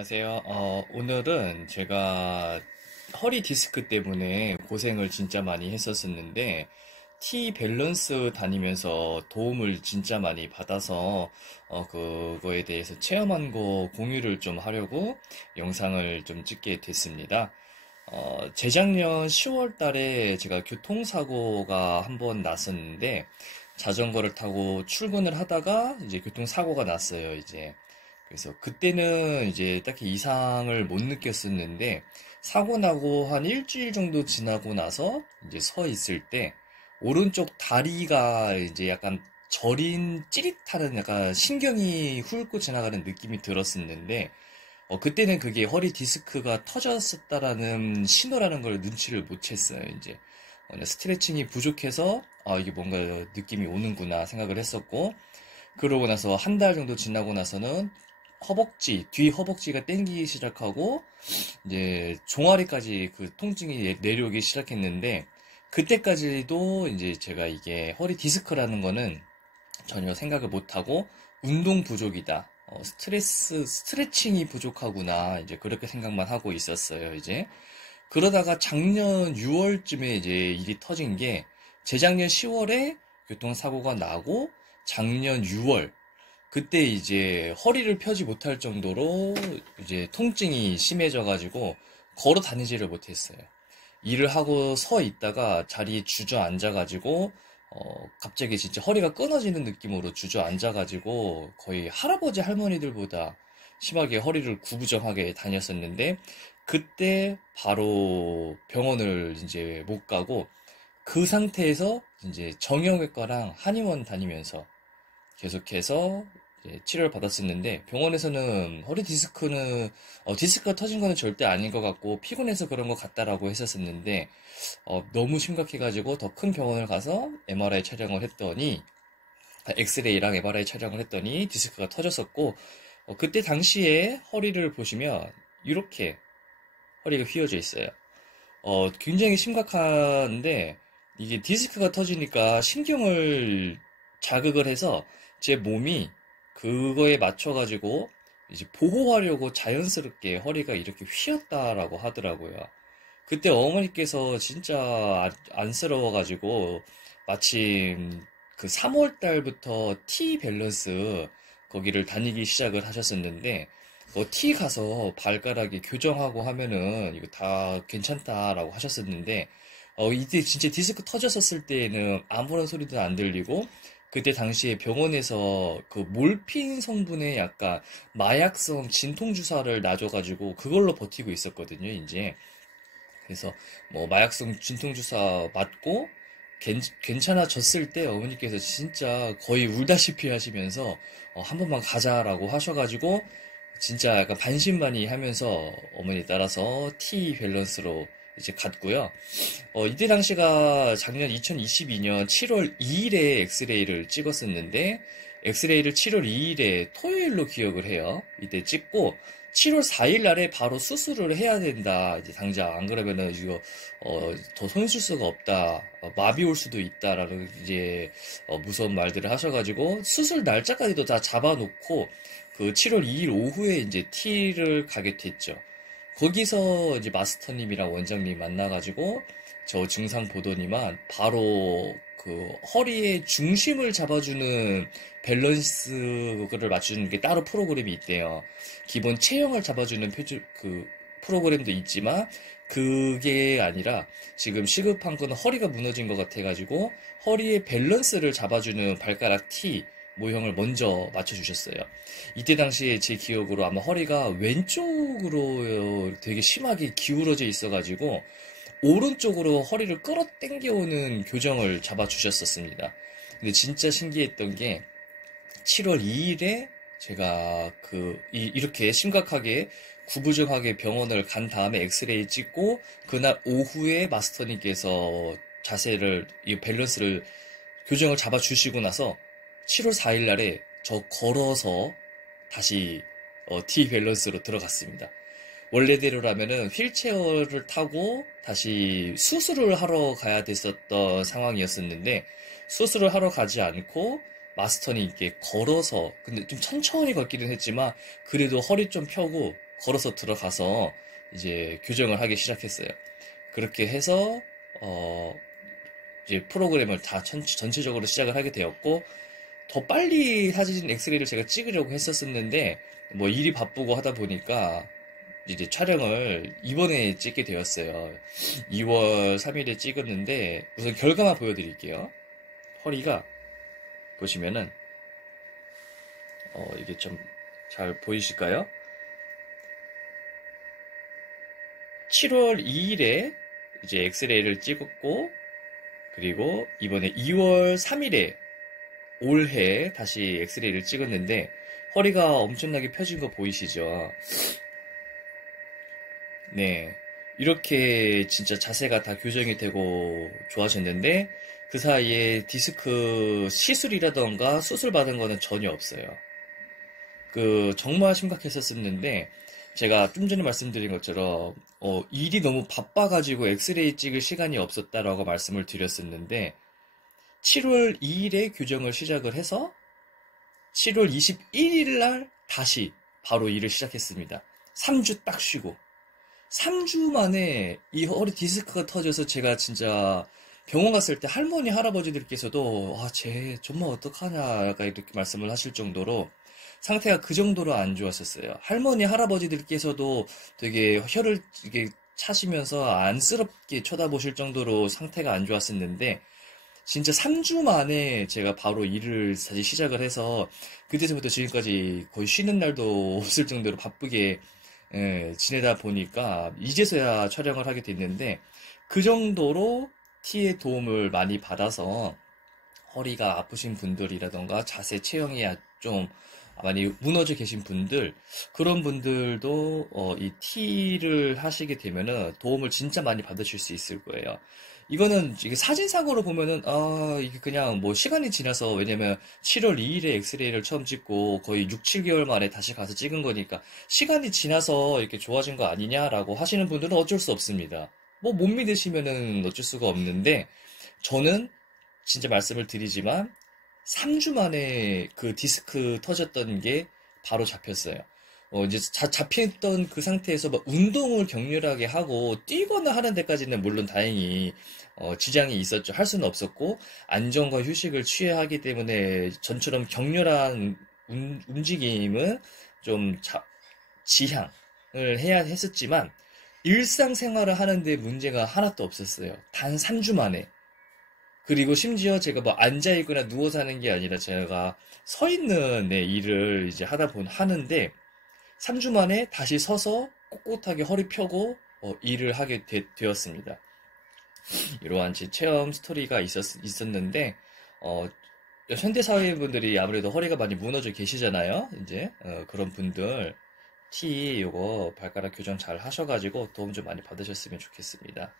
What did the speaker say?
안녕하세요. 오늘은 제가 허리 디스크 때문에 고생을 진짜 많이 했었었는데, T 밸런스 다니면서 도움을 진짜 많이 받아서, 그거에 대해서 체험한 거 공유를 좀 하려고 영상을 좀 찍게 됐습니다. 재작년 10월 달에 제가 교통사고가 한번 났었는데, 자전거를 타고 출근을 하다가 이제 교통사고가 났어요, 이제. 그래서 그때는 이제 딱히 이상을 못 느꼈었는데, 사고 나고 한 일주일 정도 지나고 나서 이제 서 있을 때, 오른쪽 다리가 이제 약간 저린 찌릿하는 약간 신경이 훑고 지나가는 느낌이 들었었는데, 그때는 그게 허리 디스크가 터졌었다라는 신호라는 걸 눈치를 못 챘어요, 이제. 스트레칭이 부족해서, 이게 뭔가 느낌이 오는구나 생각을 했었고, 그러고 나서 한 달 정도 지나고 나서는 뒤 허벅지가 땡기기 시작하고, 이제 종아리까지 그 통증이 내려오기 시작했는데, 그때까지도 이제 제가 이게 허리 디스크라는 거는 전혀 생각을 못하고, 운동 부족이다. 스트레칭이 부족하구나. 이제 그렇게 생각만 하고 있었어요, 이제. 그러다가 작년 6월쯤에 이제 일이 터진 게, 재작년 10월에 교통사고가 나고, 작년 6월, 그때 이제 허리를 펴지 못할 정도로 이제 통증이 심해져가지고 걸어 다니지를 못했어요. 일을 하고 서 있다가 자리에 주저앉아가지고 갑자기 진짜 허리가 끊어지는 느낌으로 주저앉아가지고 거의 할아버지 할머니들보다 심하게 허리를 구부정하게 다녔었는데, 그때 바로 병원을 이제 못 가고 그 상태에서 이제 정형외과랑 한의원 다니면서 계속해서 이제 치료를 받았었는데, 병원에서는 허리 디스크는 디스크가 터진 거는 절대 아닌 것 같고 피곤해서 그런 것 같다라고 했었었는데, 너무 심각해가지고 더 큰 병원을 가서 MRI 촬영을 했더니, 엑스레이랑 MRI 촬영을 했더니 디스크가 터졌었고, 그때 당시에 허리를 보시면 이렇게 허리가 휘어져 있어요. 굉장히 심각한데, 이게 디스크가 터지니까 신경을 자극을 해서 제 몸이 그거에 맞춰가지고 이제 보호하려고 자연스럽게 허리가 이렇게 휘었다라고 하더라고요. 그때 어머니께서 진짜 안쓰러워가지고, 마침 그 3월 달부터 T 밸런스 거기를 다니기 시작을 하셨었는데, T 가서 발가락이 교정하고 하면은 이거 다 괜찮다라고 하셨었는데, 이때 진짜 디스크 터졌었을 때에는 아무런 소리도 안 들리고, 그때 당시에 병원에서 그 몰핀 성분의 약간 마약성 진통주사를 놔줘가지고 그걸로 버티고 있었거든요, 이제. 그래서 뭐 마약성 진통주사 맞고 괜찮아졌을 때 어머니께서 진짜 거의 울다시피 하시면서 한 번만 가자라고 하셔가지고, 진짜 약간 반신반의하면서 어머니 따라서 T 밸런스로 이제 갔고요. 이때 당시가 작년 2022년 7월 2일에 엑스레이를 찍었었는데, 엑스레이를 7월 2일에 토요일로 기억을 해요. 이때 찍고 7월 4일 날에 바로 수술을 해야 된다. 이제 당장 안 그러면은 이거 더 손쓸 수가 없다. 마비 올 수도 있다라는 이제 무서운 말들을 하셔가지고 수술 날짜까지도 다 잡아놓고 그 7월 2일 오후에 이제 T를 가게 됐죠. 거기서 이제 마스터님이랑 원장님 만나가지고 저 증상 보더니만 바로 그 허리의 중심을 잡아주는 밸런스를 맞추는 게 따로 프로그램이 있대요. 기본 체형을 잡아주는 그 프로그램도 있지만, 그게 아니라 지금 시급한 거는 허리가 무너진 것 같아가지고 허리의 밸런스를 잡아주는 발가락 T 모형을 먼저 맞춰주셨어요. 이때 당시에 제 기억으로 아마 허리가 왼쪽으로 되게 심하게 기울어져 있어가지고 오른쪽으로 허리를 끌어당겨오는 교정을 잡아주셨었습니다. 근데 진짜 신기했던 게 7월 2일에 제가 이렇게 심각하게 구부정하게 병원을 간 다음에 엑스레이 찍고, 그날 오후에 마스터님께서 이 밸런스를 교정을 잡아주시고 나서 7월 4일 날에 저 걸어서 다시 T 밸런스로 들어갔습니다. 원래대로라면은 휠체어를 타고 다시 수술을 하러 가야 됐었던 상황이었었는데, 수술을 하러 가지 않고 마스터님께 걸어서, 근데 좀 천천히 걷기는 했지만 그래도 허리 좀 펴고 걸어서 들어가서 이제 교정을 하기 시작했어요. 그렇게 해서 이제 프로그램을 다 전체적으로 시작을 하게 되었고, 더 빨리 사진 엑스레이를 제가 찍으려고 했었는데 뭐 일이 바쁘고 하다 보니까 이제 촬영을 이번에 찍게 되었어요. 2월 3일에 찍었는데 우선 결과만 보여드릴게요. 허리가 보시면은 이게 좀 잘 보이실까요? 7월 2일에 이제 엑스레이를 찍었고, 그리고 이번에 2월 3일에 올해 다시 엑스레이를 찍었는데 허리가 엄청나게 펴진 거 보이시죠? 네. 이렇게 진짜 자세가 다 교정이 되고 좋아졌는데 그 사이에 디스크 시술이라던가 수술 받은 거는 전혀 없어요. 정말 심각했었는데 제가 좀 전에 말씀드린 것처럼 일이 너무 바빠가지고 엑스레이 찍을 시간이 없었다라고 말씀을 드렸었는데 7월 2일에 교정을 시작을 해서 7월 21일 날 다시 바로 일을 시작했습니다. 3주 딱 쉬고 3주 만에 이 허리 디스크가 터져서 제가 진짜 병원 갔을 때 할머니 할아버지들께서도 쟤 정말 어떡하냐 약간 이렇게 말씀을 하실 정도로 상태가 그 정도로 안 좋았었어요. 할머니 할아버지들께서도 되게 혀를 이게 차시면서 안쓰럽게 쳐다보실 정도로 상태가 안 좋았었는데 진짜 3주 만에 제가 바로 일을 다시 시작을 해서 그때부터 지금까지 거의 쉬는 날도 없을 정도로 바쁘게 지내다 보니까 이제서야 촬영을 하게 됐는데 그 정도로 티의 도움을 많이 받아서 허리가 아프신 분들이라던가 자세 체형이 좀 많이 무너져 계신 분들, 그런 분들도 이 티를 하시게 되면은 도움을 진짜 많이 받으실 수 있을 거예요. 이거는 이게 사진상으로 보면은 이게 그냥 뭐 시간이 지나서, 왜냐면 7월 2일에 엑스레이를 처음 찍고 거의 6, 7개월 만에 다시 가서 찍은 거니까 시간이 지나서 이렇게 좋아진 거 아니냐라고 하시는 분들은 어쩔 수 없습니다. 뭐 못 믿으시면은 어쩔 수가 없는데 저는 진짜 말씀을 드리지만 3주 만에 그 디스크 터졌던 게 바로 잡혔어요. 이제 잡혔던 그 상태에서 막 운동을 격렬하게 하고 뛰거나 하는 데까지는 물론 다행히 지장이 있었죠. 할 수는 없었고 안정과 휴식을 취해야 하기 때문에 전처럼 격렬한 움직임은 좀 지향을 해야 했었지만 일상생활을 하는데 문제가 하나도 없었어요. 단 3주 만에. 그리고 심지어 제가 뭐 앉아있거나 누워서 하는 게 아니라 제가 서 있는 일을 이제 하는데 3주 만에 다시 서서 꼿꼿하게 허리 펴고 일을 하게 되었습니다. 이러한 제 체험 스토리가 있었는데 현대사회 분들이 아무래도 허리가 많이 무너져 계시잖아요. 이제 그런 분들 요거 발가락 교정 잘 하셔가지고 도움 좀 많이 받으셨으면 좋겠습니다.